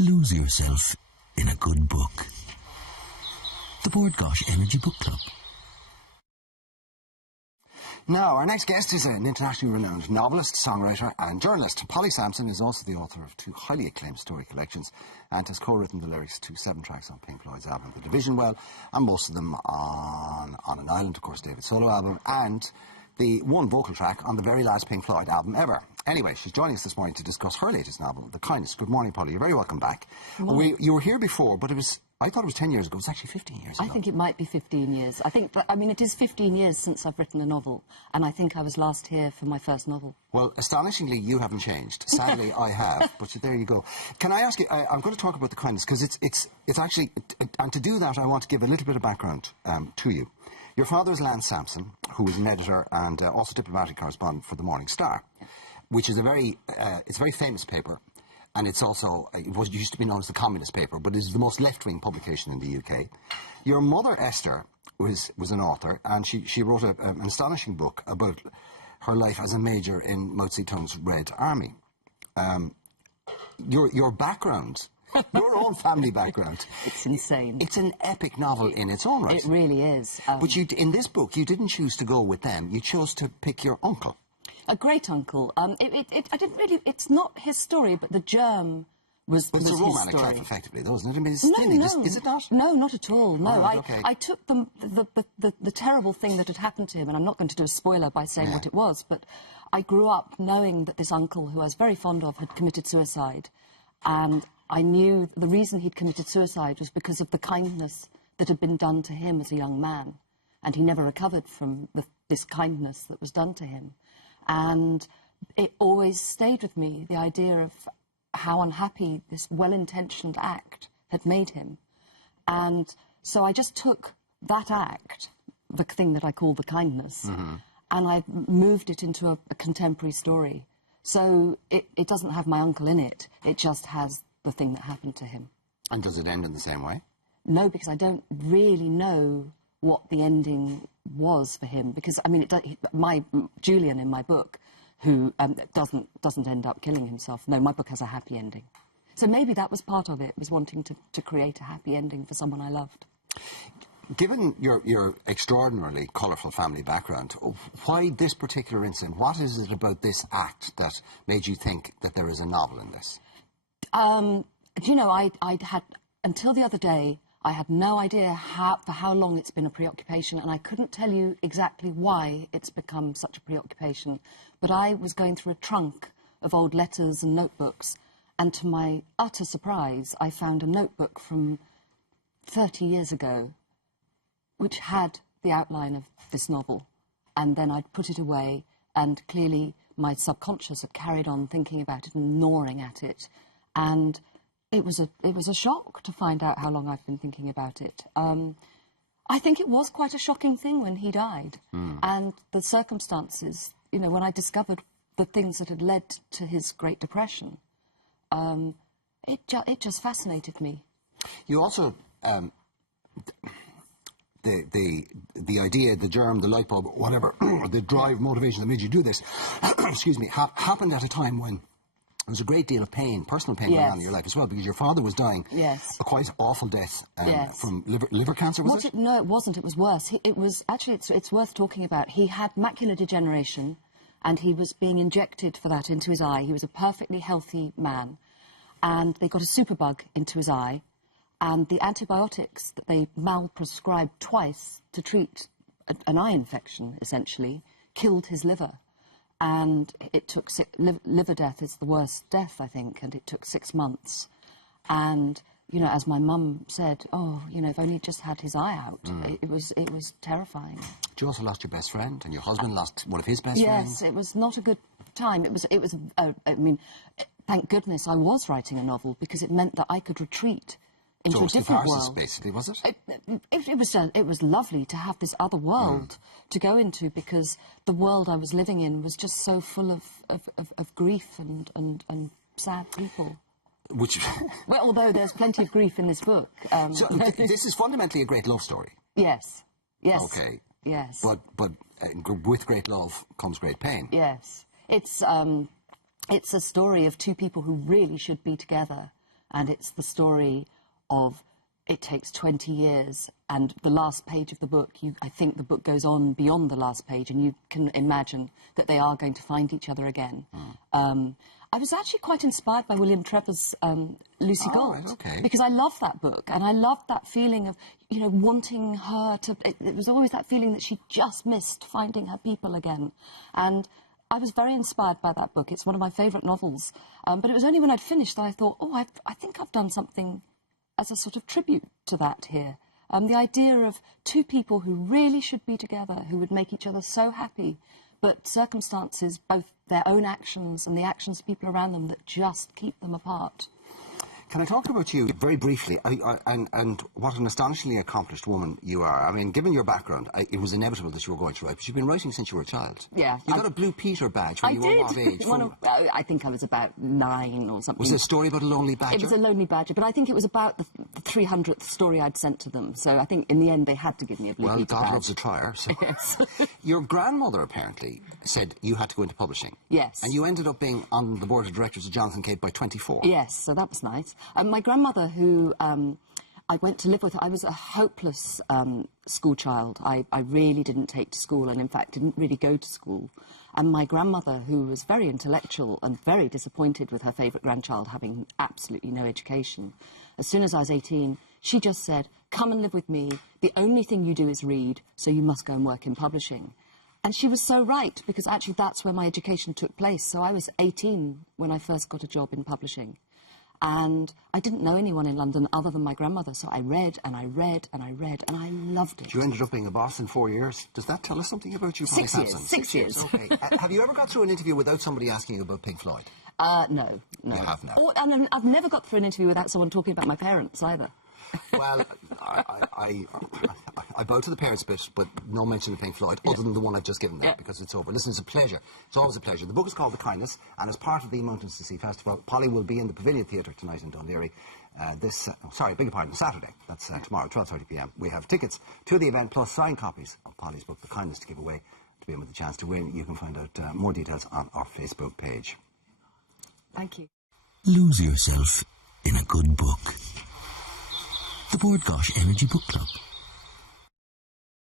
Lose yourself in a good book. The Bookclub Energy Book Club. Now, our next guest is an internationally renowned novelist, songwriter and journalist. Polly Sampson is also the author of 2 highly acclaimed story collections and has co-written the lyrics to 7 tracks on Pink Floyd's album The Division Well, and most of them on an Island, of course, David's solo album, and the 1 vocal track on the very last Pink Floyd album ever. Anyway, she's joining us this morning to discuss her latest novel, The Kindness. Good morning, Polly. You're very welcome back. You were here before, but I thought it was 10 years ago. It was actually 15 years ago. I think it might be 15 years. I mean, it is 15 years since I've written a novel, and I think I was last here for my first novel. Well, astonishingly, you haven't changed. Sadly, I have, but there you go. Can I ask you, I'm going to talk about The Kindness, because it's actually, and to do that, I want to give a little bit of background to you. Your father is Lance Sampson, who was an editor and also diplomatic correspondent for the Morning Star, which is it's a very famous paper. And it's also, it used to be known as the Communist paper, but it is the most left-wing publication in the UK. Your mother, Esther, was an author, and she wrote an astonishing book about her life as a major in Mao Zedong's Red Army. Your background, your own family background... It's insane. It's an epic novel in its own right. It really is. But in this book, you didn't choose to go with them. You chose to pick your uncle. A great uncle. I didn't really. It's not his story, but the germ was. But it's was a romantic his story. life, effectively, though, isn't it? I mean, No. Is it not? No, not at all. No, right, okay. I took the terrible thing that had happened to him, and I'm not going to do a spoiler by saying what it was, but I grew up knowing that this uncle, who I was very fond of, had committed suicide, and I knew the reason he'd committed suicide was because of the kindness that had been done to him as a young man, and he never recovered from this kindness that was done to him. And it always stayed with me, the idea of how unhappy this well-intentioned act had made him. And so I just took that act, the thing that I call the kindness, and I moved it into a contemporary story. So it doesn't have my uncle in it, it just has the thing that happened to him. And does it end in the same way? No, because I don't really know what the ending was for him, because I mean, Julian in my book, who doesn't end up killing himself. No, my book has a happy ending. So maybe that was part of it, was wanting to create a happy ending for someone I loved. Given your extraordinarily colourful family background, why this particular incident? What is it about this act that made you think that there is a novel in this? You know, I'd had, until the other day, I had no idea for how long it's been a preoccupation, and I couldn't tell you exactly why it's become such a preoccupation. But I was going through a trunk of old letters and notebooks, and to my utter surprise, I found a notebook from 30 years ago, which had the outline of this novel. And then I'd put it away, and clearly my subconscious had carried on thinking about it and gnawing at it. And it was a shock to find out how long I've been thinking about it. I think it was quite a shocking thing when he died. And the circumstances, you know, when I discovered the things that had led to his Great Depression, it just fascinated me. You also, the idea, the germ, the light bulb, whatever, the drive, motivation that made you do this, excuse me, happened at a time when there was a great deal of pain, personal pain going on in your life as well, because your father was dying a quite awful death from liver cancer, was it? No, it wasn't. It was worse. It was, actually, it's worth talking about. He had macular degeneration, and he was being injected for that into his eye. He was a perfectly healthy man, and they got a superbug into his eye, and the antibiotics that they malprescribed twice to treat an eye infection, essentially, killed his liver. And it took liver death is the worst death, I think, and it took 6 months. And, you know, as my mum said, oh, you know, if only he'd just had his eye out. It was terrifying. You also lost your best friend, and your husband lost one of his best friends. Yes, it was not a good time. I mean, thank goodness I was writing a novel, because it meant that I could retreat into a different world. Basically, was it? It was lovely to have this other world to go into, because the world I was living in was just so full of grief and sad people. Which well, although there's plenty of grief in this book. So this is fundamentally a great love story. Yes. Yes. Okay. Yes. But with great love comes great pain. Yes. It's a story of 2 people who really should be together, and it's the story of it takes 20 years, and the last page of the book, I think the book goes on beyond the last page, and you can imagine that they are going to find each other again. I was actually quite inspired by William Trevor's Lucy Gold, right, okay. because I love that book, and I loved that feeling of, you know, wanting her to... It was always that feeling that she just missed finding her people again. And I was very inspired by that book. It's one of my favourite novels. But it was only when I'd finished that I thought, oh, I think I've done something as a sort of tribute to that here. The idea of two people who really should be together, who would make each other so happy, but circumstances, both their own actions and the actions of people around them, that just keep them apart. Can I talk about you very briefly, and what an astonishingly accomplished woman you are? I mean, given your background, it was inevitable that you were going to write, but you've been writing since you were a child. Yeah. You got a Blue Peter badge when you were what age? I think I was about 9 or something. Was it a story about a lonely badger? It was a lonely badger, but I think it was about the 300th story I'd sent to them. So I think in the end they had to give me a Blue Peter badge. Well, God loves a trier. So. Yes. Your grandmother apparently said you had to go into publishing. Yes. And you ended up being on the board of directors of Jonathan Cade by 24. Yes, so that was nice. My grandmother, who I went to live with, I was a hopeless school child. I really didn't take to school, and in fact didn't really go to school. And my grandmother, who was very intellectual and very disappointed with her favourite grandchild having absolutely no education, as soon as I was 18, she just said, come and live with me. The only thing you do is read, so you must go and work in publishing. And she was so right, because actually that's where my education took place. So I was 18 when I first got a job in publishing. And I didn't know anyone in London other than my grandmother, so I read and I read and I read, and I loved it. You ended up being a boss in 4 years. Does that tell us something about you? 6 years. 6 years. Okay. Have you ever got through an interview without somebody asking you about Pink Floyd? No. You have now. And I've never got through an interview without someone talking about my parents either. Well, I bow to the parents bit, but no mention of Pink Floyd, other than the one I've just given them, because it's over. Listen, it's a pleasure. It's always a pleasure. The book is called The Kindness, and as part of the Mountains to Sea Festival, Polly will be in the Pavilion Theatre tonight in Dún Laoghaire, Saturday. That's tomorrow, 12:30 p.m. We have tickets to the event, plus signed copies of Polly's book, The Kindness, to give away, to be in with a chance to win. You can find out more details on our Facebook page. Thank you. Lose yourself in a good book. The Board Gosh Energy Book Club.